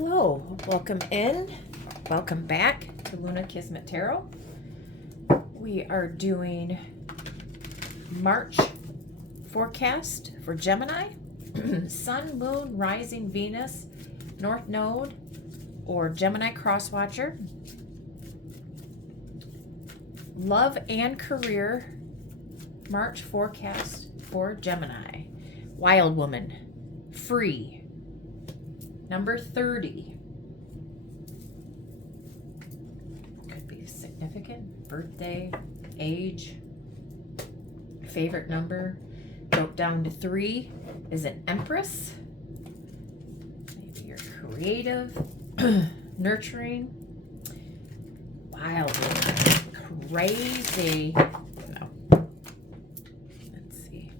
Hello, welcome in, welcome back to Luna Kismet Tarot. We are doing March forecast for Gemini, Sun, Moon, Rising, Venus, North Node, or Gemini Crosswatcher. Love and career, March forecast for Gemini. Wild Woman, free. Number 30. Could be significant. Birthday, age, favorite number. Broke down to 3 is an Empress. Maybe you're creative, nurturing. Wild woman. Crazy. No. Let's see.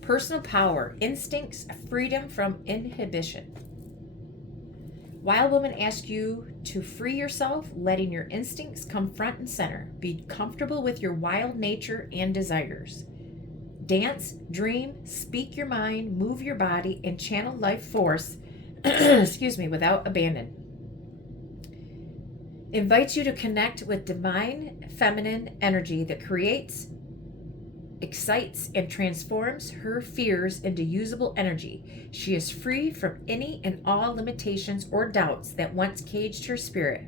Personal power, instincts, freedom from inhibition. Wild Woman asks you to free yourself, letting your instincts come front and center. Be comfortable with your wild nature and desires. Dance, dream, speak your mind, move your body, and channel life force, without abandon. Invites you to connect with divine feminine energy that creates, excites, and transforms her fears into usable energy. She is free from any and all limitations or doubts that once caged her spirit.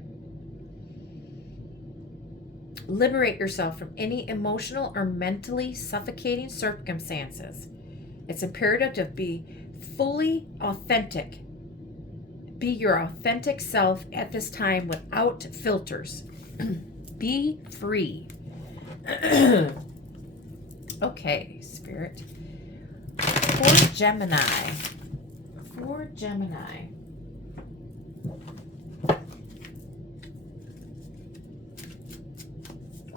Liberate yourself from any emotional or mentally suffocating circumstances. It's imperative to be fully authentic. Be your authentic self at this time without filters. Be free. Okay, Spirit. For Gemini.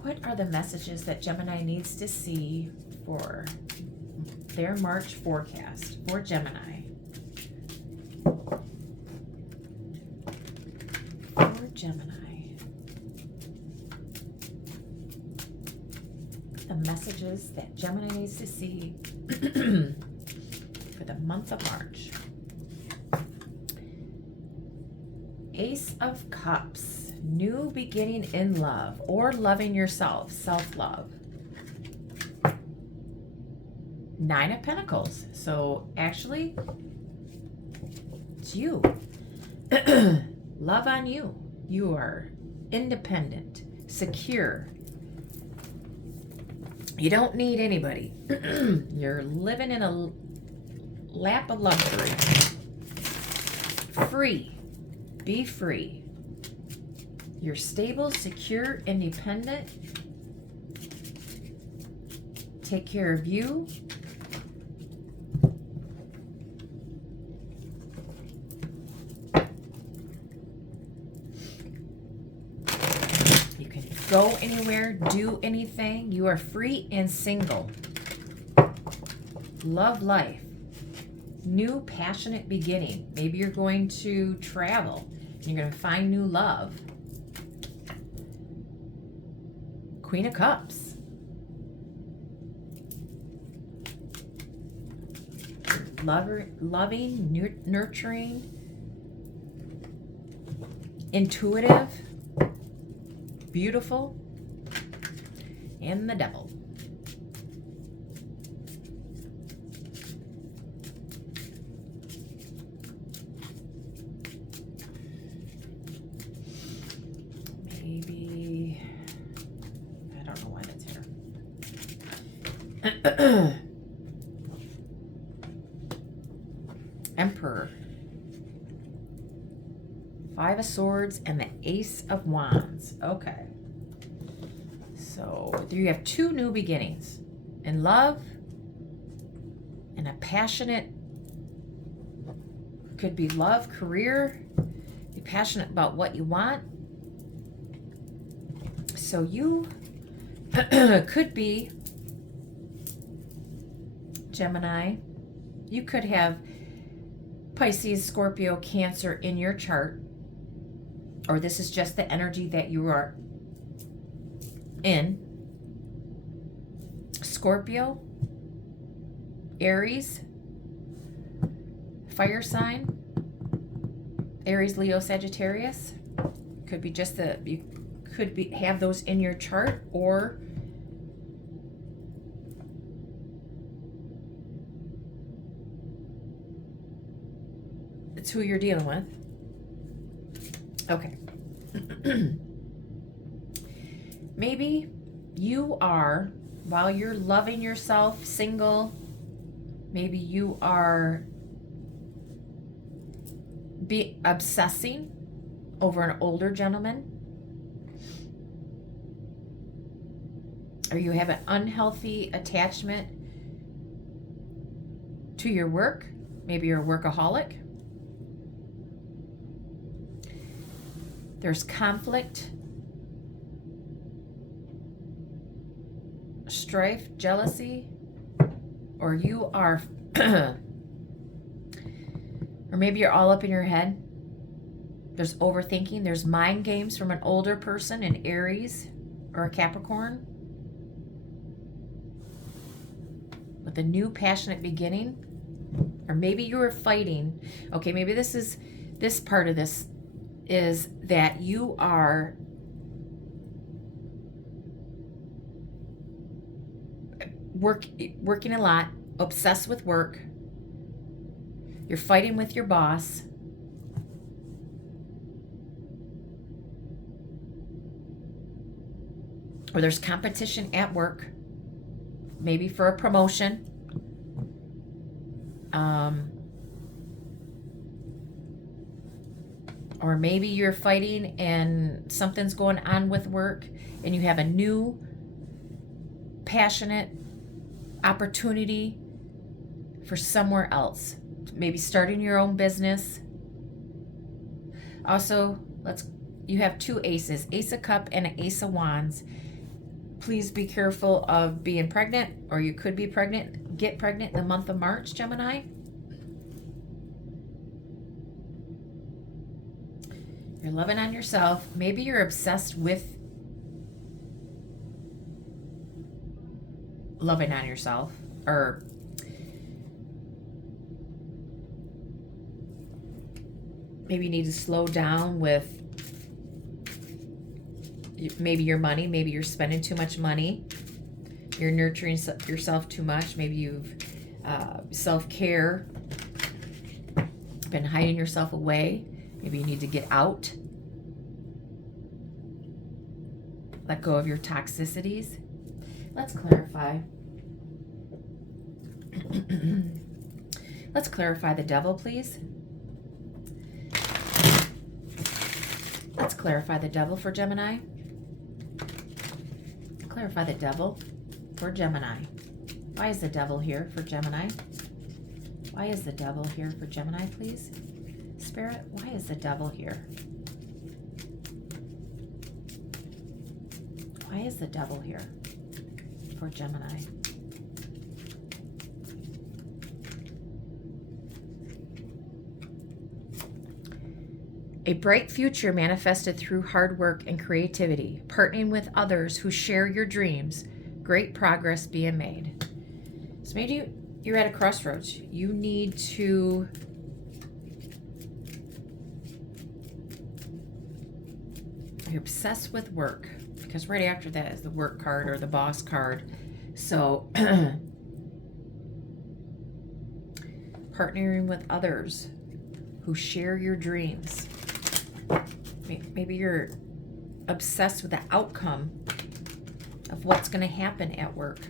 What are the messages that Gemini needs to see for their March forecast for Gemini? For Gemini. The messages that Gemini needs to see for the month of March. Ace of Cups, new beginning in love or loving yourself, self-love. 9 of Pentacles, so actually it's you. Love on you. You are independent, secure. You don't need anybody. You're living in a lap of luxury. Free. Be free. You're stable, secure, independent. Take care of you. Go anywhere, do anything. You are free and single. Love life. New passionate beginning. Maybe you're going to travel. You're going to find new love. Queen of Cups. Loving, nurturing, intuitive, beautiful, and the Devil. Maybe, I don't know why that's here. Emperor. 5 of Swords and the Ace of Wands. Okay. So you have 2 new beginnings in love and a passionate, could be love, career. Be passionate about what you want. So you could be Gemini. You could have Pisces, Scorpio, Cancer in your chart. Or this is just the energy that you are in. Scorpio, Aries, fire sign. Aries, Leo, Sagittarius. Could be just you could have those in your chart, or it's who you're dealing with. Okay. Maybe you are, while you're loving yourself, single, maybe you are obsessing over an older gentleman, or you have an unhealthy attachment to your work. Maybe you're a workaholic. There's conflict, strife, jealousy, or you are, or maybe you're all up in your head. There's overthinking. There's mind games from an older person, an Aries or a Capricorn, with a new passionate beginning. Or maybe you were fighting. Okay, maybe this part of this is that you are working a lot, obsessed with work. You're fighting with your boss. Or there's competition at work, maybe for a promotion. Or maybe you're fighting and something's going on with work and you have a new passionate opportunity for somewhere else. Maybe starting your own business. Also, you have two aces, Ace of Cups and an Ace of Wands. Please be careful of being pregnant, or you could be pregnant, get pregnant in the month of March, Gemini. You're loving on yourself. Maybe you're obsessed with loving on yourself, or maybe you need to slow down with maybe your money. Maybe you're spending too much money. You're nurturing yourself too much. Maybe you've self-care, been hiding yourself away. Maybe you need to get out. Let go of your toxicities. Let's clarify. Let's clarify the devil, please. Let's clarify the devil for Gemini. Clarify the devil for Gemini. Why is the devil here for Gemini? Why is the devil here for Gemini, please? Spirit, why is the devil here? Why is the devil here for Gemini? A bright future manifested through hard work and creativity, partnering with others who share your dreams, great progress being made. So maybe you're at a crossroads. You need to you're obsessed with work, because right after that is the work card or the boss card. So partnering with others who share your dreams. Maybe you're obsessed with the outcome of what's going to happen at work.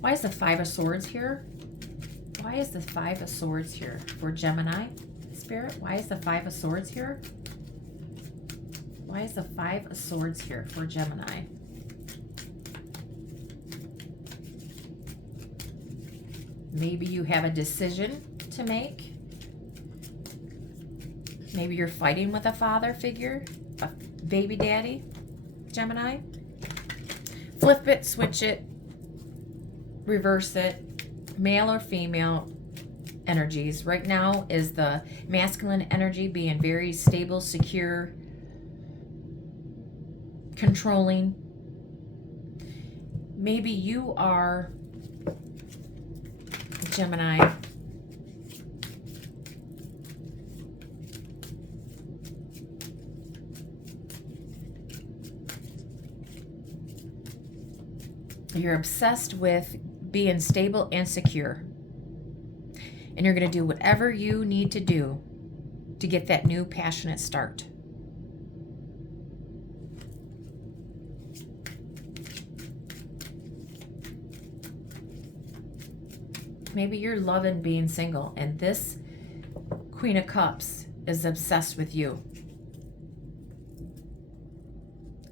Why is the Five of Swords here? Why is the Five of Swords here for Gemini? Spirit, why is the Five of Swords here? Why is the Five of Swords here for Gemini? Maybe you have a decision to make. Maybe you're fighting with a father figure, a baby daddy, Gemini. Flip it, switch it, reverse it, male or female energies. Right now is the masculine energy being very stable, secure, controlling. Maybe you are Gemini. You're obsessed with being stable and secure. And you're going to do whatever you need to do to get that new passionate start. Maybe you're loving being single, and this Queen of Cups is obsessed with you.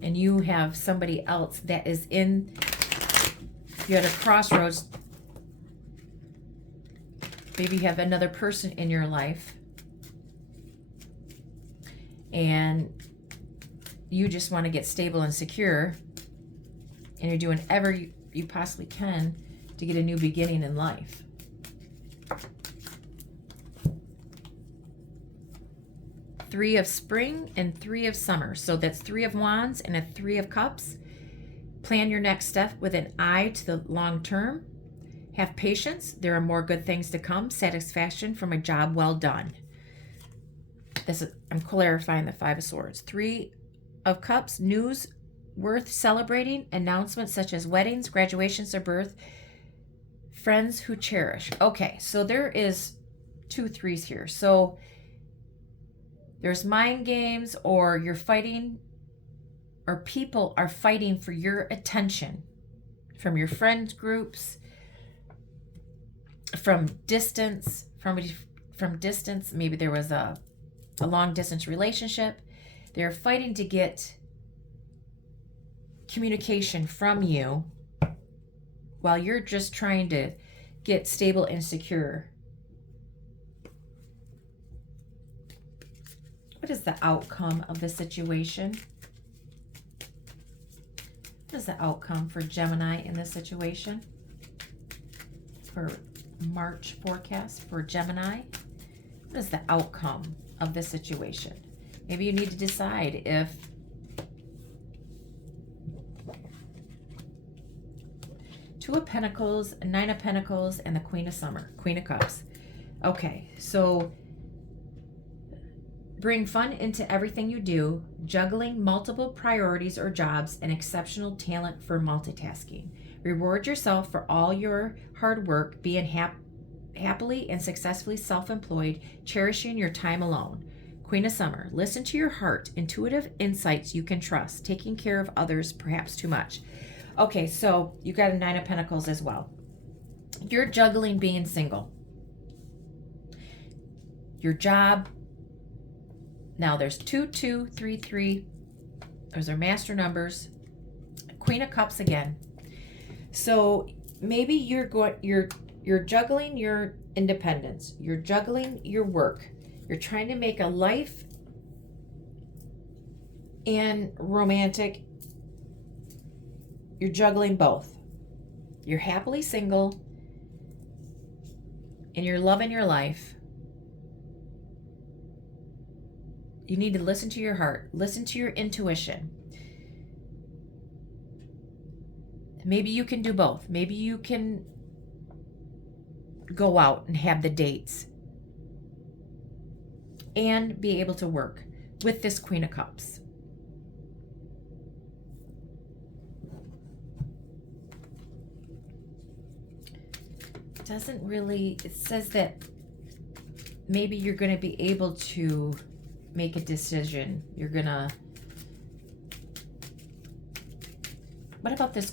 And you have somebody else that is in, you're at a crossroads. Maybe you have another person in your life, and you just want to get stable and secure, and you're doing whatever you possibly can to get a new beginning in life. Three of spring and three of summer. So that's 3 of wands and a 3 of cups. Plan your next step with an eye to the long term. Have patience. There are more good things to come. Satisfaction from a job well done. I'm clarifying the 5 of swords. 3 of cups. News worth celebrating. Announcements such as weddings, graduations, or birth. Friends who cherish. Okay, so there is 2 3s here. So there's mind games, or you're fighting, or people are fighting for your attention from your friends groups, from distance, from distance. Maybe there was a long distance relationship. They're fighting to get communication from you while you're just trying to get stable and secure. What is the outcome of the situation? What is the outcome for Gemini in this situation? For March forecast for Gemini. What is the outcome of this situation? Maybe you need to decide if Two of Pentacles, 9 of Pentacles, and the Queen of Cups. Okay, so bring fun into everything you do, juggling multiple priorities or jobs, and exceptional talent for multitasking. Reward yourself for all your hard work, being happily and successfully self-employed, cherishing your time alone. Queen of Summer, listen to your heart, intuitive insights you can trust, taking care of others perhaps too much. Okay, so you got a 9 of Pentacles as well. You're juggling being single. Your job. Now there's 2 2 3 3. Those are master numbers. Queen of Cups again. So maybe you're juggling your independence. You're juggling your work. You're trying to make a life and romantic. You're juggling both. You're happily single and you're loving your life. You need to listen to your heart. Listen to your intuition. Maybe you can do both. Maybe you can go out and have the dates and be able to work with this Queen of Cups. It says that maybe you're going to be able to make a decision. What about this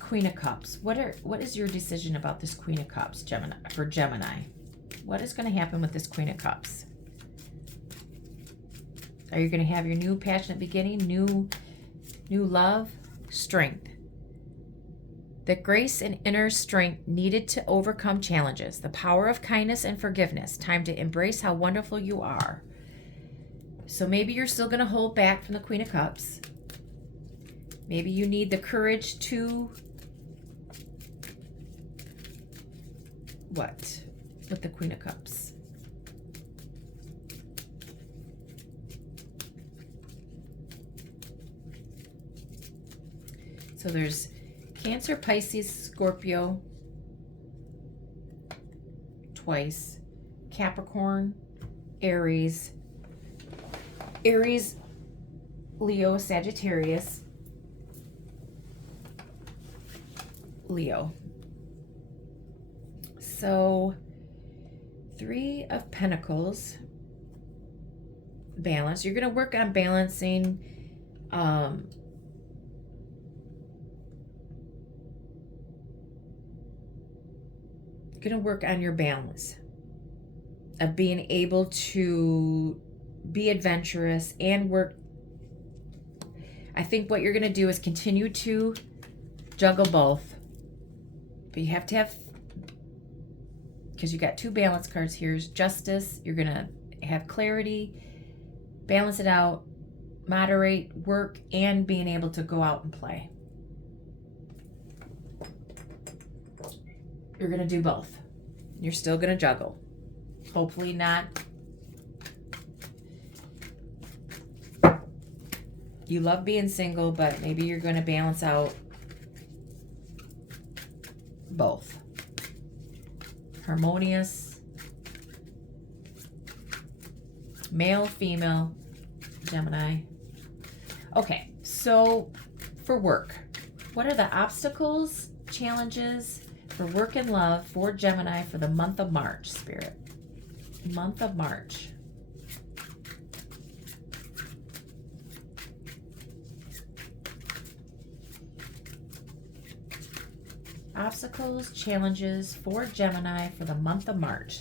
Queen of Cups? What is your decision about this Queen of Cups, Gemini? What is going to happen with this Queen of Cups? Are you going to have your new passionate beginning, new love, strength? The grace and inner strength needed to overcome challenges, the power of kindness and forgiveness, time to embrace how wonderful you are. So maybe you're still going to hold back from the Queen of Cups. Maybe you need the courage to what with the Queen of Cups? So there's Cancer, Pisces, Scorpio, twice. Capricorn, Aries, Leo, Sagittarius, Leo. So 3 of Pentacles, balance. You're going to work on balancing going to work on your balance of being able to be adventurous and work. I think what you're going to do is continue to juggle both, but you have to have, because you got 2 balance cards here, is justice. You're going to have clarity, balance it out, moderate, work, and being able to go out and play. You're going to do both. You're still going to juggle. Hopefully not. You love being single, but maybe you're going to balance out both. Harmonious. Male, female, Gemini. Okay, so for work, what are the obstacles, challenges for work and love for Gemini for the month of March, Spirit? Month of March. Obstacles, challenges for Gemini for the month of March.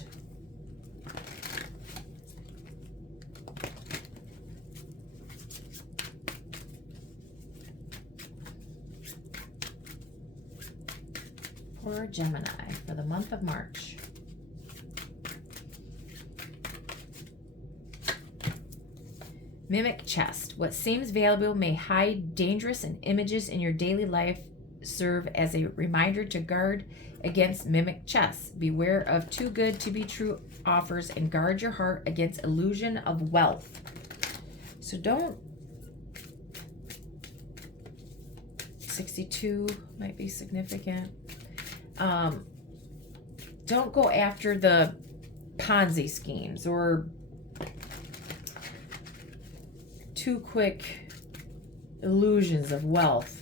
For Gemini for the month of March. Mimic chest. What seems valuable may hide dangerous and images in your daily life. Serve as a reminder to guard against mimic chests. Beware of too good to be true offers and guard your heart against illusion of wealth. So don't. 62 might be significant. Don't go after the Ponzi schemes or too quick illusions of wealth.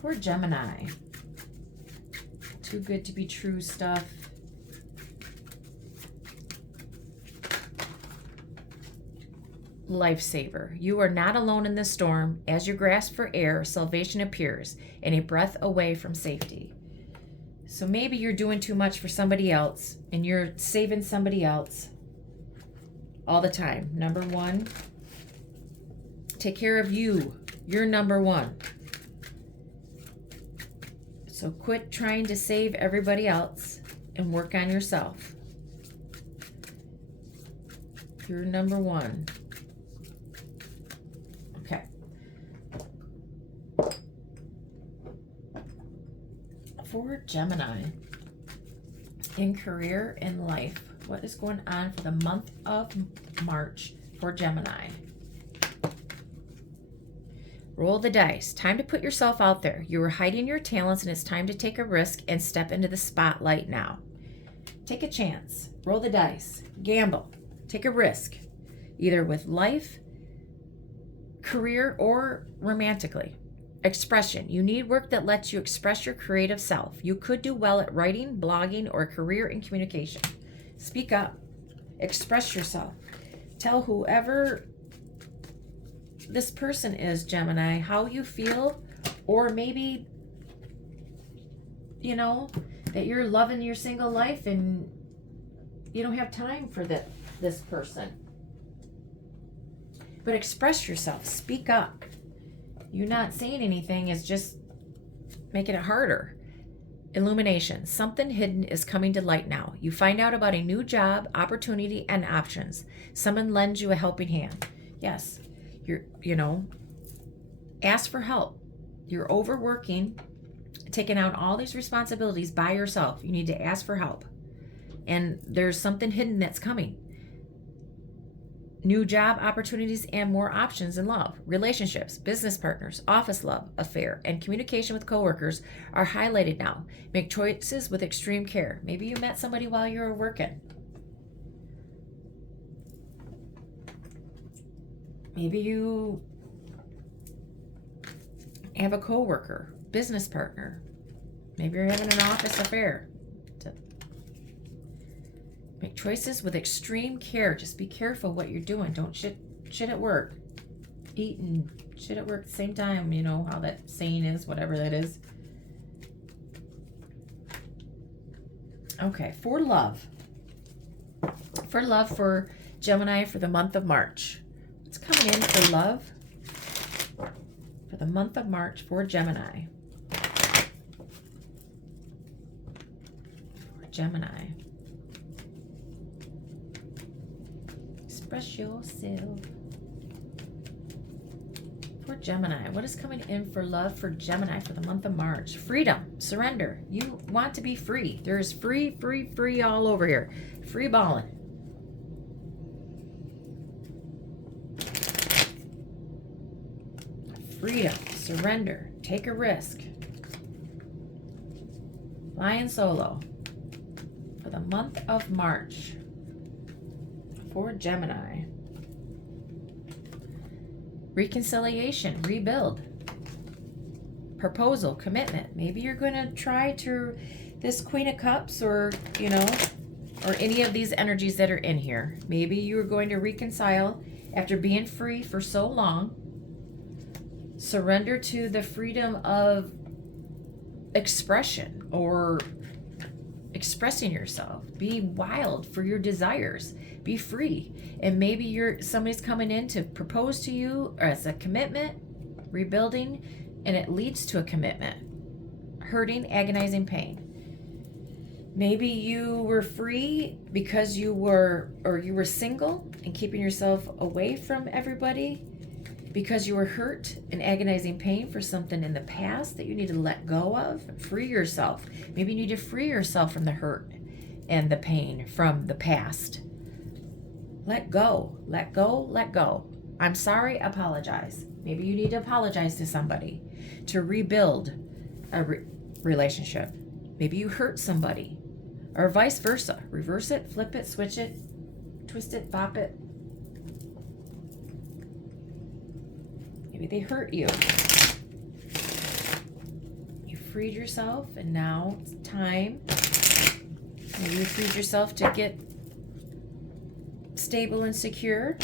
For Gemini, too good to be true stuff. Lifesaver. You are not alone in this storm. As you grasp for air, salvation appears, and a breath away from safety. So maybe you're doing too much for somebody else, and you're saving somebody else all the time. Number 1, take care of you. You're number 1. So quit trying to save everybody else and work on yourself. You're number 1. Okay. For Gemini, in career and life, what is going on for the month of March for Gemini? Roll the dice. Time to put yourself out there. You are hiding your talents, and it's time to take a risk and step into the spotlight now. Take a chance. Roll the dice. Gamble. Take a risk, either with life, career, or romantically. Expression. You need work that lets you express your creative self. You could do well at writing, blogging, or a career in communication. Speak up. Express yourself. Tell whoever this person is, Gemini, how you feel, or maybe, you know, that you're loving your single life and you don't have time for this person. But express yourself. Speak up. You not saying anything is just making it harder. Illumination. Something hidden is coming to light now. You find out about a new job, opportunity, and options. Someone lends you a helping hand. Yes. Ask for help. You're overworking, taking out all these responsibilities by yourself. You need to ask for help. And there's something hidden that's coming. new job opportunities and more options in love. Relationships, business partners, office love, affair, and communication with coworkers are highlighted now. Make choices with extreme care. Maybe you met somebody while you were working. Maybe you have a coworker, business partner. Maybe you're having an office affair. Make choices with extreme care. Just be careful what you're doing. Don't shit at work. Eat and shit at work at the same time. You know how that saying is, whatever that is. Okay, for love. For love for Gemini for the month of March. What's coming in for love for the month of March for Gemini? For Gemini. Express yourself. For Gemini, what is coming in for love for Gemini for the month of March? Freedom, surrender. You want to be free. There's free all over here. Free balling. Freedom, surrender, take a risk. Flying solo for the month of March. For Gemini. Reconciliation, rebuild. Proposal, commitment. Maybe you're going to try to, this Queen of Cups or, you know, or any of these energies that are in here. Maybe you're going to reconcile after being free for so long. Surrender to the freedom of expression or expressing yourself. Be wild for your desires. Be free. And maybe somebody's coming in to propose to you or as a commitment, rebuilding, and it leads to a commitment. Hurting, agonizing pain. Maybe you were free because you were single and keeping yourself away from everybody because you were hurt and agonizing pain for something in the past that you need to let go of. Free yourself. Maybe you need to free yourself from the hurt and the pain from the past. Let go, let go, let go. I'm sorry, apologize. Maybe you need to apologize to somebody to rebuild a relationship. Maybe you hurt somebody or vice versa. Reverse it, flip it, switch it, twist it, bop it. Maybe they hurt you. You freed yourself and now it's time. Maybe you freed yourself to get stable and secure.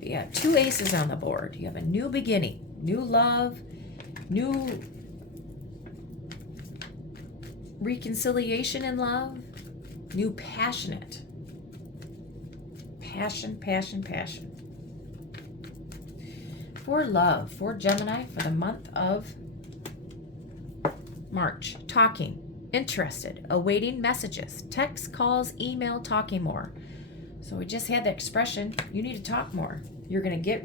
You have two aces on the board. You have a new beginning, new love, new reconciliation in love, new passionate. Passion. For love, for Gemini, for the month of March. Talking, interested, awaiting messages, text, calls, email, talking more. So we just had the expression, you need to talk more. You're going to get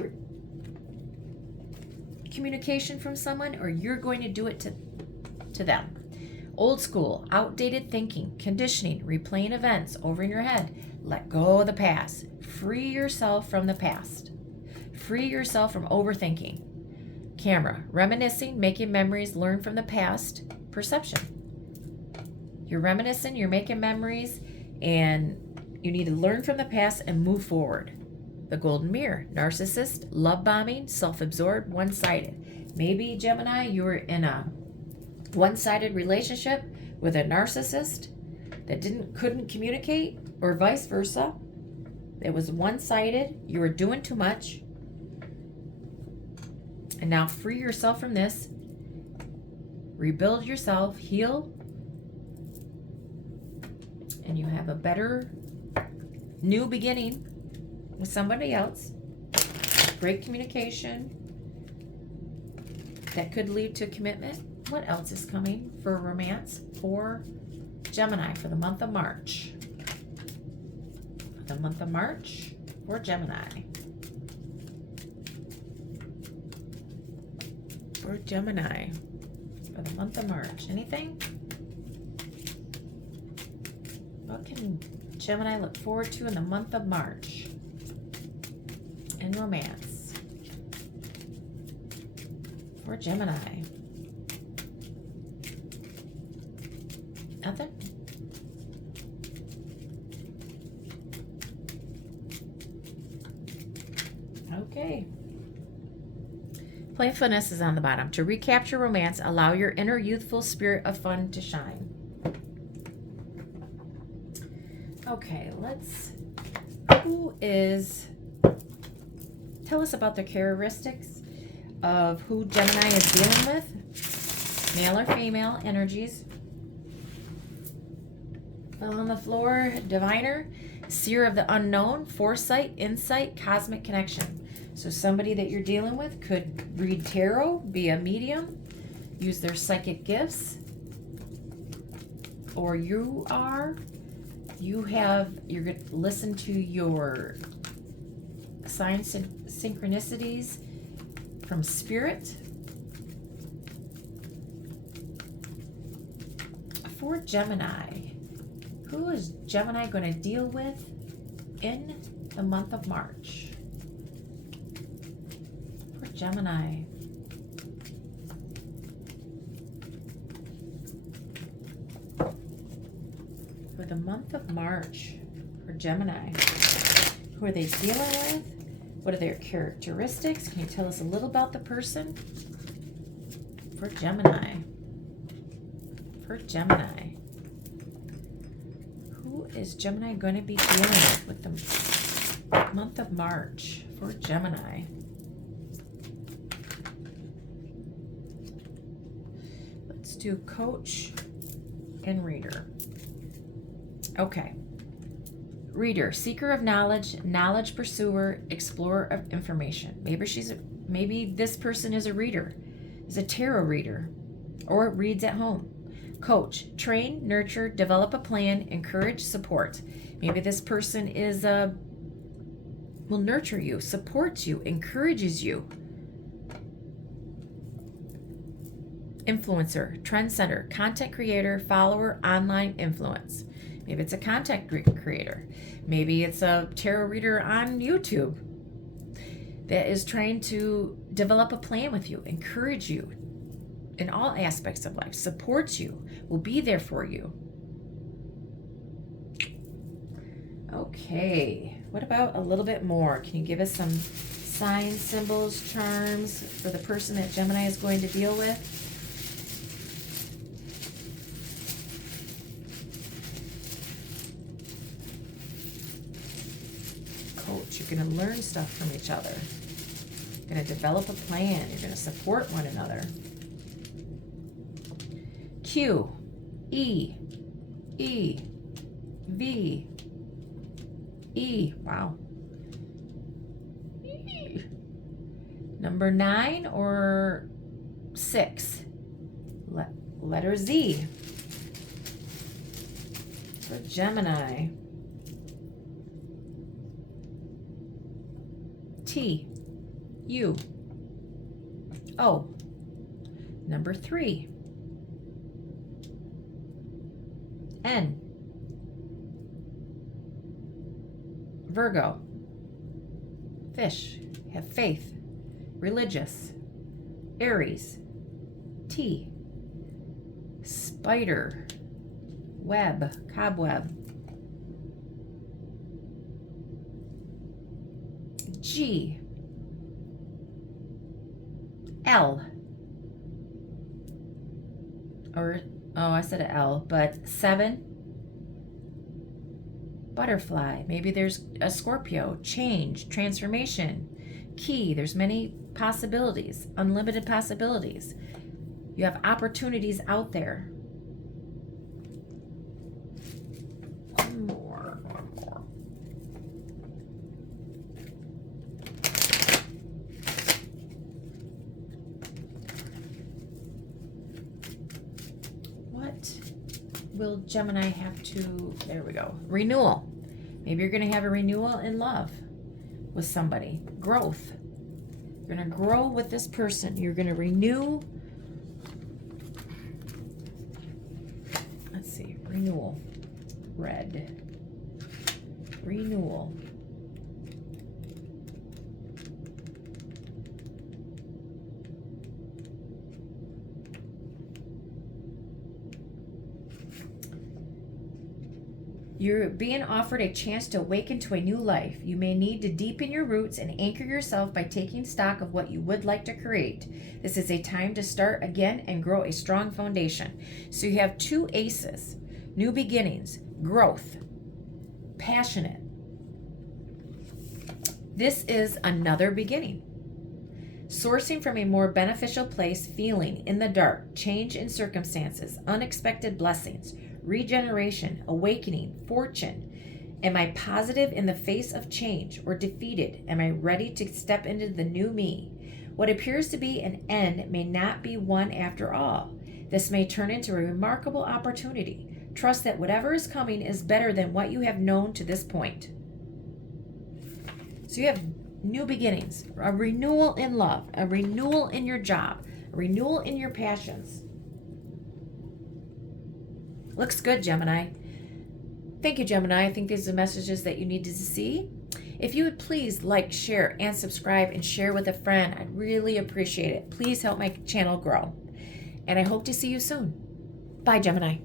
communication from someone or you're going to do it to them. Old school, outdated thinking, conditioning, replaying events over in your head. Let go of the past. Free yourself from the past. Free yourself from overthinking. Camera, reminiscing, making memories, learn from the past. Perception. You're reminiscing, you're making memories, and you need to learn from the past and move forward. The golden mirror, narcissist, love bombing, self-absorbed, one-sided. Maybe, Gemini, you were in a one-sided relationship with a narcissist that couldn't communicate, or vice versa. It was one-sided. You were doing too much. And now free yourself from this. Rebuild yourself, heal, and you have a better new beginning with somebody else. Great communication that could lead to commitment. What else is coming for romance for Gemini for the month of March? For the month of March for Gemini. For Gemini for the month of March. Anything? What can Gemini look forward to in the month of March? in romance for Gemini. Nothing? Okay. Playfulness is on the bottom. To recapture romance, allow your inner youthful spirit of fun to shine. Okay, tell us about the characteristics of who Gemini is dealing with. Male or female energies. Fill on the floor, diviner, seer of the unknown, foresight, insight, cosmic connection. So somebody that you're dealing with could read tarot, be a medium, use their psychic gifts, or you're going to listen to your signs and synchronicities from spirit. For Gemini, who is Gemini going to deal with in the month of March? For Gemini. For the month of March, for Gemini, who are they dealing with? What are their characteristics? Can you tell us a little about the person? For Gemini. For Gemini. Who is Gemini going to be dealing with the month of March for Gemini? Let's do coach and reader. Okay. Reader, seeker of knowledge, knowledge pursuer, explorer of information. Maybe this person is a reader, is a tarot reader, or reads at home. Coach, train, nurture, develop a plan, encourage, support. Maybe this person will nurture you, supports you, encourages you. Influencer, trendsetter, content creator, follower, online influence. Maybe it's a content creator. Maybe it's a tarot reader on YouTube that is trying to develop a plan with you, encourage you in all aspects of life, supports you, will be there for you. Okay, what about a little bit more? Can you give us some signs, symbols, charms for the person that Gemini is going to deal with? Coach, you're going to learn stuff from each other. You're going to develop a plan. You're going to support one another. Q, E, E, V, E. Wow. E. Number 9 or 6? Letter Z. For Gemini. T, U, O. Number 3. N. Virgo. Fish. Have faith. Religious. Aries. T. Spider. Web. Cobweb. G. L. I said a L, but 7. Butterfly. Maybe there's a Scorpio. Change, transformation, key. There's many possibilities, unlimited possibilities. You have opportunities out there. One more. What will Gemini have to, there we go, renewal. Maybe you're going to have a renewal in love with somebody. Growth. You're going to grow with this person. You're going to renew. Let's see, renewal. Red. Renewal. You're being offered a chance to awaken to a new life. You may need to deepen your roots and anchor yourself by taking stock of what you would like to create. This is a time to start again and grow a strong foundation. So you have 2 aces, new beginnings, growth, passionate. This is another beginning. Sourcing from a more beneficial place, feeling in the dark, change in circumstances, unexpected blessings, regeneration, awakening, fortune. Am I positive in the face of change or defeated? Am I ready to step into the new me? What appears to be an end may not be one after all. This may turn into a remarkable opportunity. Trust that whatever is coming is better than what you have known to this point. So you have new beginnings, a renewal in love, a renewal in your job, a renewal in your passions. Looks good, Gemini. Thank you, Gemini. I think these are the messages that you needed to see. If you would please like, share, and subscribe and share with a friend, I'd really appreciate it. Please help my channel grow. And I hope to see you soon. Bye, Gemini.